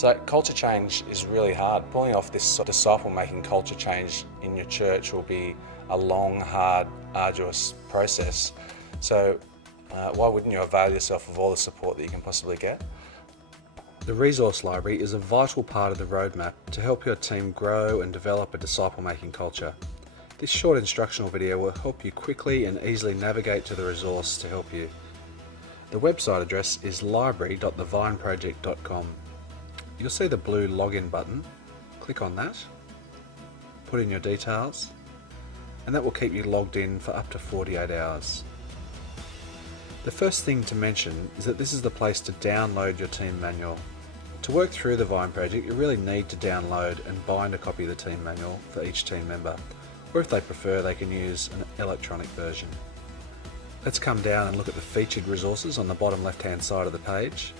So culture change is really hard. Pulling off this sort of disciple-making culture change in your church will be a long, hard, arduous process. So why wouldn't you avail yourself of all the support that you can possibly get? The Resource Library is a vital part of the roadmap to help your team grow and develop a disciple-making culture. This short instructional video will help you quickly and easily navigate to the resource to help you. The website address is library.thevineproject.com. You'll see the blue login button. Click on that, put in your details, and that will keep you logged in for up to 48 hours. The first thing to mention is that this is the place to download your team manual. To work through the Vine project, you really need to download and bind a copy of the team manual for each team member, or if they prefer, they can use an electronic version. Let's come down and look at the featured resources on the bottom left-hand side of the page.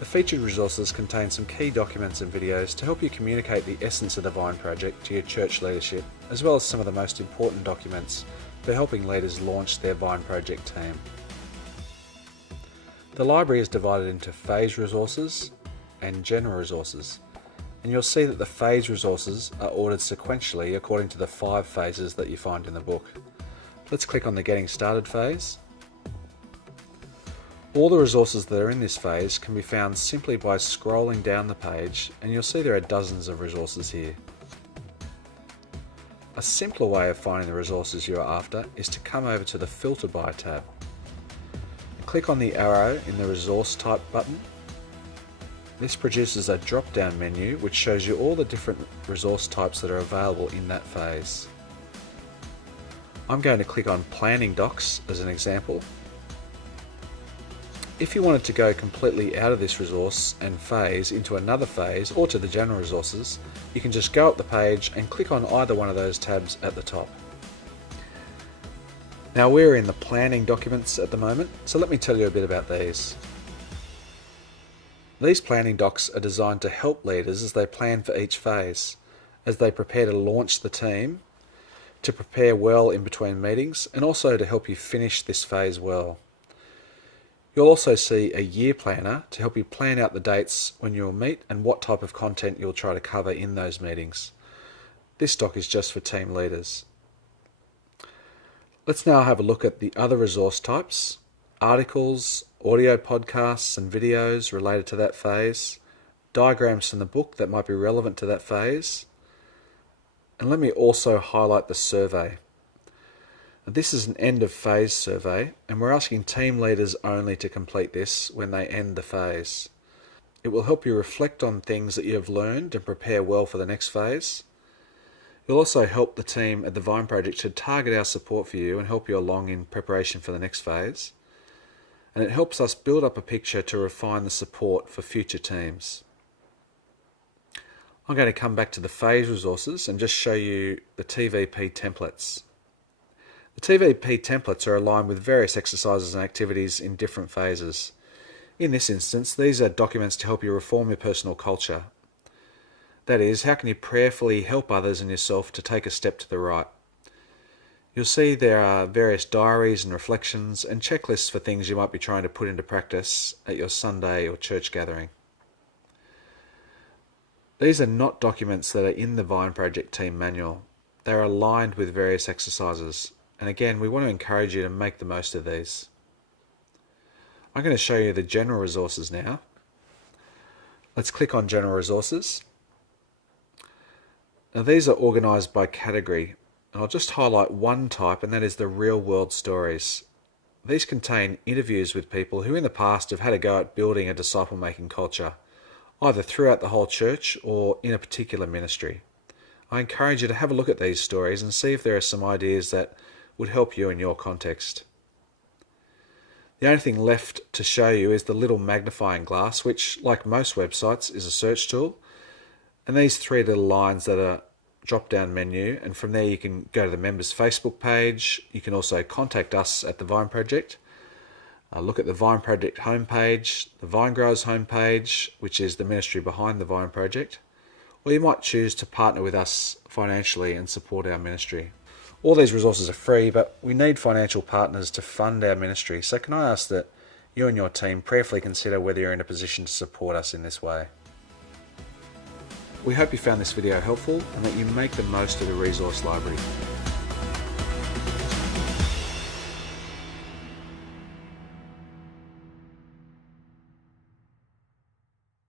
The featured resources contain some key documents and videos to help you communicate the essence of the Vine project to your church leadership, as well as some of the most important documents for helping leaders launch their Vine project team. The library is divided into phase resources and general resources, and you'll see that the phase resources are ordered sequentially according to the 5 phases that you find in the book. Let's click on the Getting Started phase. All the resources that are in this phase can be found simply by scrolling down the page, and you'll see there are dozens of resources here. A simpler way of finding the resources you're after is to come over to the Filter By tab. Click on the arrow in the Resource Type button. This produces a drop-down menu which shows you all the different resource types that are available in that phase. I'm going to click on Planning Docs as an example. If you wanted to go completely out of this resource and phase into another phase or to the general resources, you can just go up the page and click on either one of those tabs at the top. Now we're in the planning documents at the moment, so let me tell you a bit about these. These planning docs are designed to help leaders as they plan for each phase, as they prepare to launch the team, to prepare well in between meetings, and also to help you finish this phase well. You'll also see a year planner to help you plan out the dates when you'll meet and what type of content you'll try to cover in those meetings. This doc is just for team leaders. Let's now have a look at the other resource types: articles, audio podcasts and videos related to that phase, diagrams from the book that might be relevant to that phase, and let me also highlight the survey. This is an end of phase survey, and we're asking team leaders only to complete this when they end the phase. It will help you reflect on things that you have learned and prepare well for the next phase. It'll also help the team at the Vine Project to target our support for you and help you along in preparation for the next phase. And it helps us build up a picture to refine the support for future teams. I'm going to come back to the phase resources and just show you the TVP templates. The TVP templates are aligned with various exercises and activities in different phases. In this instance, these are documents to help you reform your personal culture. That is, how can you prayerfully help others and yourself to take a step to the right? You'll see there are various diaries and reflections and checklists for things you might be trying to put into practice at your Sunday or church gathering. These are not documents that are in the Vine Project team manual. They are aligned with various exercises. And again, we want to encourage you to make the most of these. I'm going to show you the general resources now. Let's click on General Resources. Now these are organised by category. And I'll just highlight one type, and that is the real world stories. These contain interviews with people who in the past have had a go at building a disciple-making culture, either throughout the whole church or in a particular ministry. I encourage you to have a look at these stories and see if there are some ideas that would help you in your context. The only thing left to show you is the little magnifying glass, which, like most websites, is a search tool. And these 3 little lines that are drop-down menu, and from there you can go to the members Facebook page. You can also contact us at the Vine Project. Look at the Vine Project homepage, the Vine Growers homepage, which is the ministry behind the Vine Project. Or you might choose to partner with us financially and support our ministry. All these resources are free, but we need financial partners to fund our ministry. So can I ask that you and your team prayerfully consider whether you're in a position to support us in this way? We hope you found this video helpful and that you make the most of the resource library.